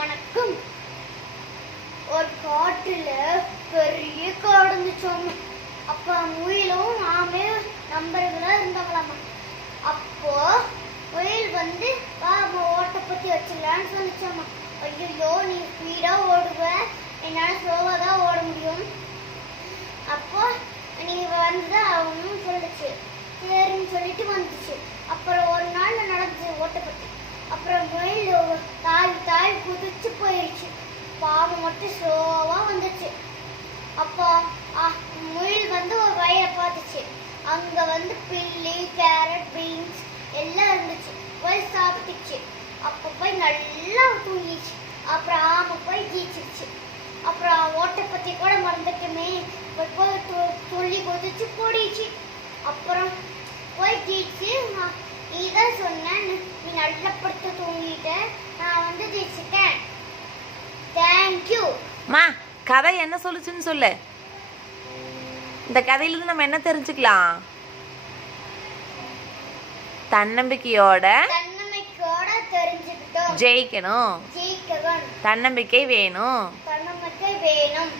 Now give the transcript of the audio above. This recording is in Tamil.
வணக்கம். ஒரு காட்டுல பெரிய காடு இருந்துச்சோம். அப்ப முயலும் ஆமே நம்பர்களா இருந்தாங்களாமா. அப்போ முயல் வந்து ஓட்ட பத்தி வச்சிடலான்னு சொல்லிச்சோம்மா. ஐயோ, நீ ஸ்பீடா ஓடுவ, என்னால ஸ்லோவா தான் ஓட முடியும். அப்போ நீ வந்து அவனும் சொல்லிச்சு. சரின்னு சொல்லிட்டு வந்துச்சு. அப்புறம் ஒரு நாள் நடந்துச்சு ஓட்டப்பத்தி. அப்புறம் முயல் தாய் குதிச்சு போயிடுச்சு. பாவம் மட்டும் ஸ்லோவா வந்துச்சு. அப்போ முயல் வந்து ஒரு வயலை பார்த்துச்சு. அங்க வந்து பில்லி, கேரட், பீன்ஸ் எல்லாம் இருந்துச்சு. போய் சாப்பிட்டுச்சு. அப்ப போய் நல்லா தூங்கிச்சு. அப்புறம் ஆமை போய் ஜீச்சிருச்சு. அப்புறம் ஓட்டை பத்தி கூட மறந்துட்டுமே போய் துள்ளி குதிச்சு போடிச்சு. அப்புறம் போய் ஜீச்சு. நீதான் சொன்ன, நீ நல்ல படுத்து தூங்கிட்ட, நான் வந்து ஜெயிச்சிட்டேன். தேங்க்யூ. மா, கதை என்ன சொல்லுச்சுன்னு சொல்லு. இந்த கதையிலிருந்து நம்ம என்ன தெரிஞ்சுக்கலாம்? தன்னம்பிக்கையோட ஜெயிக்கணும். ஜெயிக்கணும். தன்னம்பிக்கை வேணும். தன்னம்பிக்கை வேணும்.